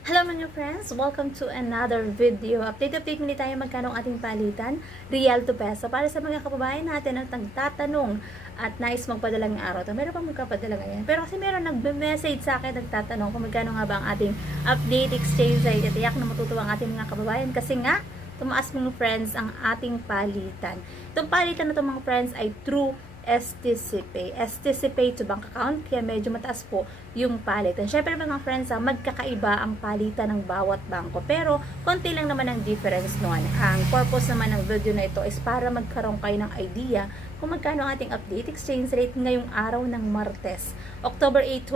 Hello mga friends! Welcome to another video. Update muli tayo magkano ang ating palitan, real to peso. Para sa mga kababayan natin na nagtatanong at nais magpadala ng araw. Meron pang magpapadala ngayon. Pero kasi meron nagbe-message sa akin, nagtatanong kung magkano nga ba ang ating update exchange rate. Tiyak na matutuwa ang ating mga kababayan kasi nga, tumaas mga friends ang ating palitan. Itong palitan na ito mga friends ay true STC Pay to bank account, kaya medyo mataas po yung palitan. Syempre mga friends, magkakaiba ang palitan ng bawat bangko, pero konti lang naman ang difference noon. Ang purpose naman ng video na ito is para magkaroon kayo ng idea kung magkano ang ating update exchange rate ngayong araw ng Martes, October 8,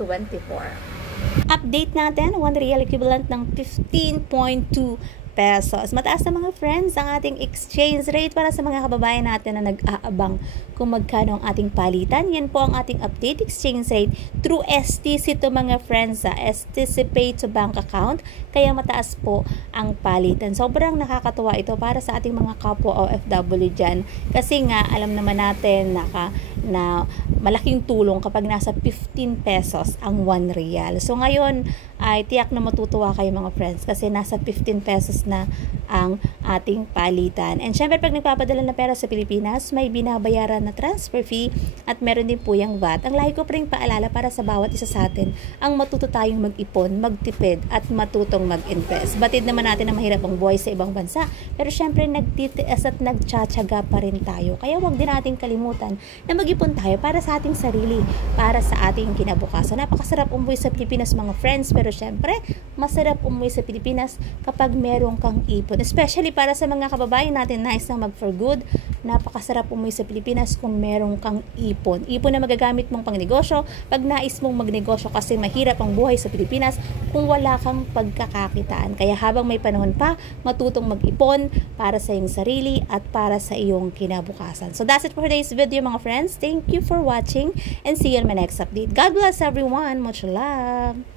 2024. Update natin, 1 real equivalent ng 15.2 pesos. Mataas na mga friends ang ating exchange rate para sa mga kababayan natin na nag-aabang kung magkano ang ating palitan. Yan po ang ating update exchange rate through STC to mga friends, STC Pay to bank account. Kaya mataas po ang palitan. Sobrang nakakatuwa ito para sa ating mga kapwa OFW dyan. Kasi nga, alam naman natin na malaking tulong kapag nasa 15 pesos ang 1 real. So ngayon ay tiyak na matutuwa kayo mga friends kasi nasa 15 pesos na ang ating palitan. And syempre pag nagpapadala na pera sa Pilipinas, may binabayaran na transfer fee at meron din po yung VAT. Ang lahi ko pa rin paalala para sa bawat isa sa atin ang matuto tayong mag-ipon, magtipid at matutong mag-invest. Batid naman natin na mahirap ang buhay sa ibang bansa, pero syempre nagtitiis at nagtsatsaga pa rin tayo. Kaya wag din natin kalimutan na mag-ipon tayo para sa ating sarili, para sa ating kinabukasan. Napakasarap umuwi sa Pilipinas mga friends, pero syempre masarap umuwi sa Pilipinas kapag meron kang ipon. Especially para sa mga kababayan natin nais na mag for good, napakasarap umuwi sa Pilipinas kung meron kang ipon. Ipon na magagamit mong pang negosyo pag nais mong magnegosyo, kasi mahirap ang buhay sa Pilipinas kung wala kang pagkakakitaan. Kaya habang may panahon pa, matutong mag-ipon para sa iyong sarili at para sa iyong kinabukasan. So that's it for today's video mga friends. Thank you for watching and see you in my next update. God bless everyone. Much love.